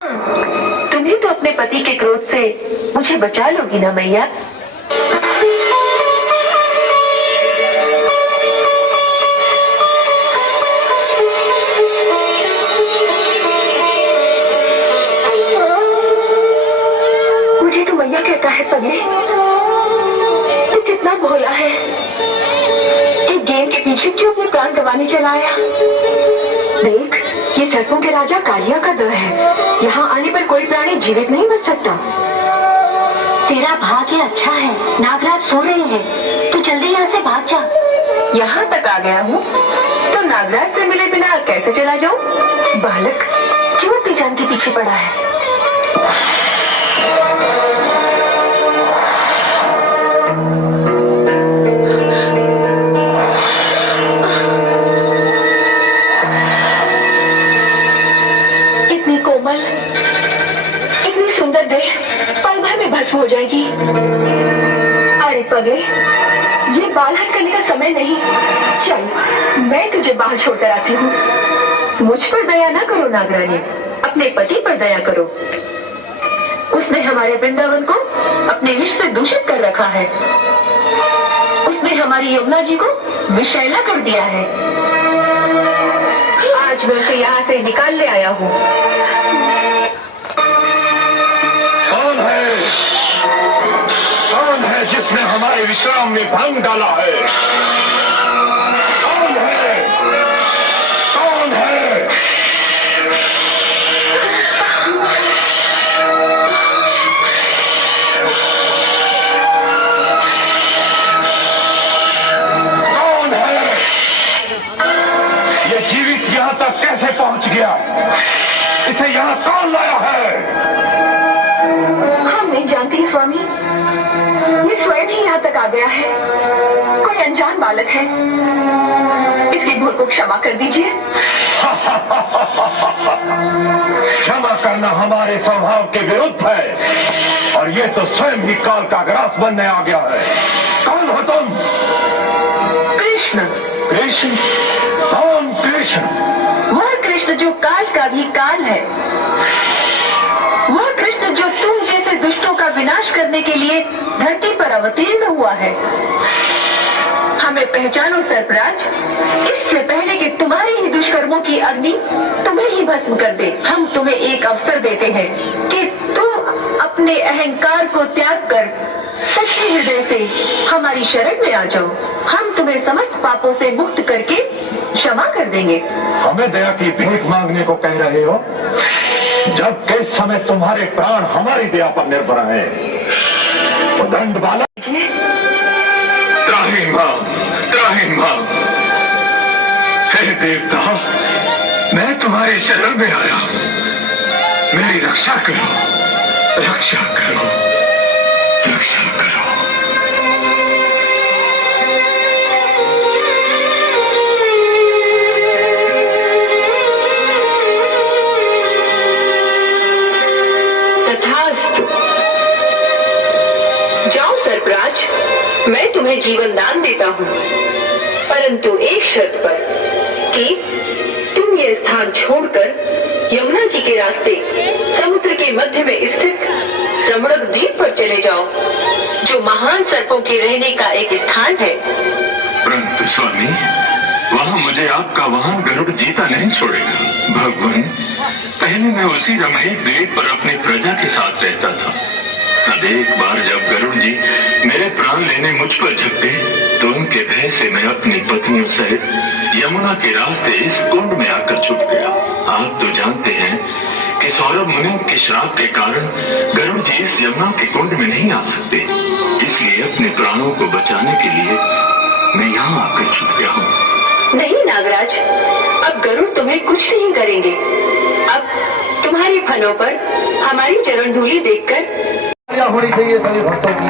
तुम्ही तो अपने पति के क्रोध से मुझे बचा लोगी ना मैया। मुझे तो मैया कहता है पगले, तू कितना भोला है। एक गेम के पीछे क्यों अपने प्राण गंवाने चला आया। देख, ये सर्पों के राजा कालिया का दर है। यहाँ आने पर कोई प्राणी जीवित नहीं बच सकता। तेरा भाग्य अच्छा है, नागराज सो रहे हैं। तू जल्दी यहाँ से भाग जा। यहाँ तक आ गया हूँ तो नागराज से मिले बिना कैसे चला जाऊँ। बालक क्यों अपनी जान के पीछे पड़ा है। कोमल, इतनी सुंदर देह पल भर में भस्म हो जाएगी। अरे पगले, ये बाल हट करने का समय नहीं। चल, मैं तुझे बाहर छोड़कर आती हूँ। मुझ पर दया ना करो नागरानी, अपने पति पर दया करो। उसने हमारे वृंदावन को अपने विष से दूषित कर रखा है। उसने हमारी यमुना जी को विषैला कर दिया है। आज मैं उसे यहाँ से निकाल ले आया हूँ। कौन है जिसने हमारे विश्राम में भंग डाला है। कौन है, कौन है। कौन है ये जीवित यहाँ तक कैसे पहुंच गया। इसे यहाँ कौन लाया है। हम नहीं जानती स्वामी, ये स्वयं ही यहाँ तक आ गया है। कोई अनजान बालक है। इसकी भूल को क्षमा कर दीजिए। क्षमा करना हमारे स्वभाव के विरुद्ध है और ये तो स्वयं ही काल का ग्रास बनने आ गया है। कौन हो तुम। कृष्ण। कृष्ण, कौन कृष्ण। वह कृष्ण जो काल का भी काल है। वह कृष्ण जो तुम जैसे दुष्टों का विनाश करने के लिए धरती पर अवतीर्ण हुआ है। हमें पहचानो सर्पराज, इससे पहले कि तुम्हारे ही दुष्कर्मों की अग्नि तुम्हें ही भस्म कर दे। हम तुम्हें एक अवसर देते हैं कि तुम अपने अहंकार को त्याग कर सच्चे हृदय से हमारी शरण में आ जाओ। हम तुम्हें समस्त पापों से मुक्त करके क्षमा कर देंगे। हमें दया की भीख मांगने को कह रहे हो, जब किस समय तुम्हारे प्राण हमारी दया पर निर्भर है। वो दंड बाला त्राहिन मां, त्राहिन मां। हे देवता, मैं तुम्हारी शरण में आया। मेरी रक्षा करो, रक्षा करो, रक्षा करो। जाओ सर्पराज, मैं तुम्हें जीवन दान देता हूँ, परंतु एक शर्त पर कि तुम ये स्थान छोड़कर यमुना जी के रास्ते समुद्र के मध्य में स्थित रमणक द्वीप पर चले जाओ, जो महान सर्पों के रहने का एक स्थान है। परंतु स्वामी, वहाँ मुझे आपका वाहन गरुड़ जीता नहीं छोड़ेगा। भगवान, पहले मैं उसी रमणीक द्वीप पर अपनी प्रजा के साथ रहता था। अब एक बार जब गरुड़ जी मेरे प्राण लेने मुझ पर झक गए तो उनके भय से मैं अपनी पत्नियों सहित यमुना के रास्ते इस कुंड में आकर छुप गया। आप तो जानते हैं कि सौरभ मुनि के श्राप के कारण गरुड़ जी इस यमुना के कुंड में नहीं आ सकते। इसलिए अपने प्राणों को बचाने के लिए मैं यहाँ आकर छुप गया हूँ। नहीं नागराज, अब गरुड़ तुम्हें कुछ नहीं करेंगे। अब तुम्हारी फलों पर हमारी चरण धूलि देखकर होनी चाहिए सभी भक्तों की।